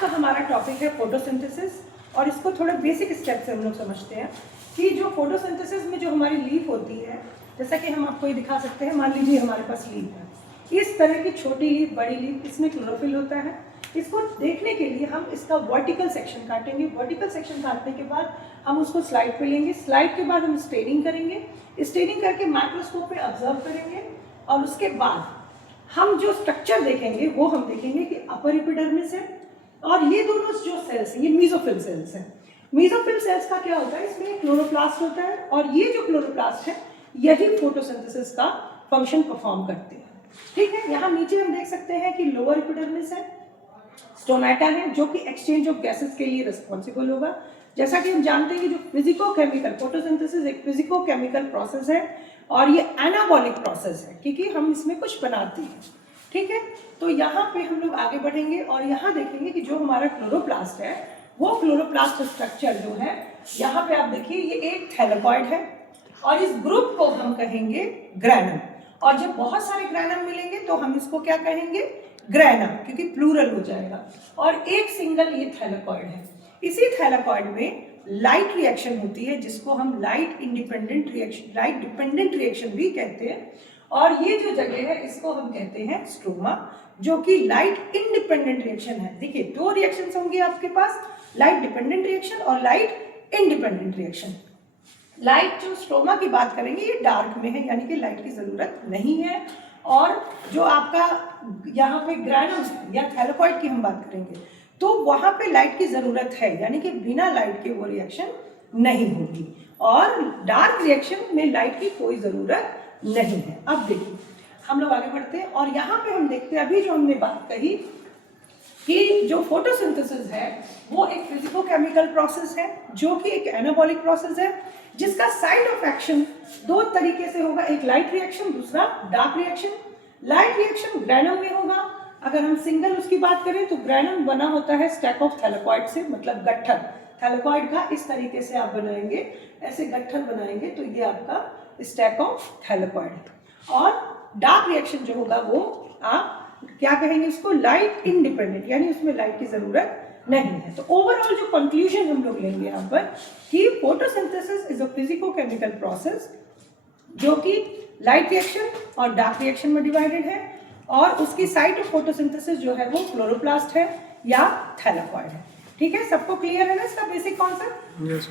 का हमारा टॉपिक है फोटोसिंथेसिस, और इसको थोड़े बेसिक स्टेप से हम लोग समझते हैं कि जो फोटोसिंथेसिस में जो हमारी लीफ होती है, जैसा कि हम आपको ये दिखा सकते हैं, मान लीजिए हमारे पास लीफ है, इस तरह की छोटी लीफ, बड़ी लीफ, इसमें क्लोरोफिल होता है। इसको देखने के लिए हम इसका वर्टिकल सेक्शन काटेंगे। वर्टिकल सेक्शन काटने के बाद हम उसको स्लाइड पे लेंगे। स्लाइड के बाद हम स्टेनिंग करेंगे। स्टेनिंग करके माइक्रोस्कोप पे ऑब्जर्व करेंगे, और उसके बाद हम जो स्ट्रक्चर देखेंगे वो हम देखेंगे कि अपर एपिडर्मिस है, और ये दोनों जो सेल्स हैं ये मेसोफिल सेल्स हैं। मेसोफिल सेल्स का क्या होता है, इसमें क्लोरोप्लास्ट होता है, और ये जो क्लोरोप्लास्ट है यही फोटोसिंथेसिस का फंक्शन परफॉर्म करते हैं। ठीक है, यहाँ नीचे हम देख सकते हैं कि लोअर एपिडर्मिस है, स्टोमेटा है, जो कि एक्सचेंज ऑफ गैसेस के लिए रिस्पॉन्सिबल होगा। जैसा कि हम जानते हैं कि जो फिजिको-केमिकल फोटोसिंथेसिस एक फिजिको-केमिकल प्रोसेस है, और ये एनाबॉलिक प्रोसेस है क्योंकि हम इसमें कुछ बनाते हैं। ठीक है, तो यहाँ पे हम लोग आगे बढ़ेंगे और यहाँ देखेंगे कि जो हमारा क्लोरोप्लास्ट है वो क्लोरोप्लास्ट स्ट्रक्चर जो है, यहाँ पे आप देखिए ये एक थैलेकॉइड है, और इस ग्रुप को हम कहेंगे ग्रैनम। और जब बहुत सारे ग्रैनम मिलेंगे तो हम इसको क्या कहेंगे, ग्रैना, क्योंकि प्लूरल हो जाएगा। और एक सिंगल ये थैलेकॉइड है। इसी थैलेकॉइड में लाइट रिएक्शन होती है, जिसको हम light independent reaction, light dependent reaction भी कहते हैं। और ये जो जगह है इसको हम कहते हैं स्ट्रोमा, जो कि लाइट इंडिपेंडेंट रिएक्शन है। देखिए दो रिएक्शंस होंगे आपके पास, लाइट डिपेंडेंट रिएक्शन और लाइट इंडिपेंडेंट रिएक्शन। लाइट जो स्ट्रोमा की बात करेंगे ये डार्क में है, यानी कि लाइट की जरूरत नहीं है। और जो आपका यहाँ पे ग्रैनम या थैलेकॉइड की हम बात करेंगे तो वहाँ पे लाइट की जरूरत है, यानी कि बिना लाइट के वो रिएक्शन नहीं होगी, और डार्क रिएक्शन में लाइट की कोई जरूरत नहीं है। अब देखिए हम लोग आगे बढ़ते हैं, और यहाँ पे हम देखते हैं अभी जो हमने बात कही कि जो फोटोसिंथेसिस है वो एक फिजिको-केमिकल प्रोसेस है, जो कि एक एनाबॉलिक प्रोसेस है, जिसका साइड ऑफ एक्शन दो तरीके से होगा, एक लाइट रिएक्शन, दूसरा dark reaction. Light reaction granum में होगा। अगर हम सिंगल उसकी बात करें तो ग्रैनम बना होता है स्टैक ऑफ थैलेकॉइड से, मतलब गट्ठर थैलेकॉइड का इस तरीके से आप बनाएंगे, ऐसे गट्ठर बनाएंगे तो ये आपका स्टैक ऑफ थैलेकॉइड है। और डार्क रिएक्शन जो होगा वो आप क्या कहेंगे, इसको लाइट इंडिपेंडेंट, यानी उसमें लाइट की जरूरत नहीं है। तो ओवरऑल जो कंक्लूजन हम लोग लेंगे यहाँ पर कि photosynthesis is a physico-chemical process, जो कि लाइट रिएक्शन और डार्क रिएक्शन में डिवाइडेड है, और उसकी साइट ऑफ फोटोसिंथेसिस जो है वो क्लोरोप्लास्ट है या थैलेकॉइड है। ठीक है, सबको क्लियर है ना इसका बेसिक कॉन्सेप्ट?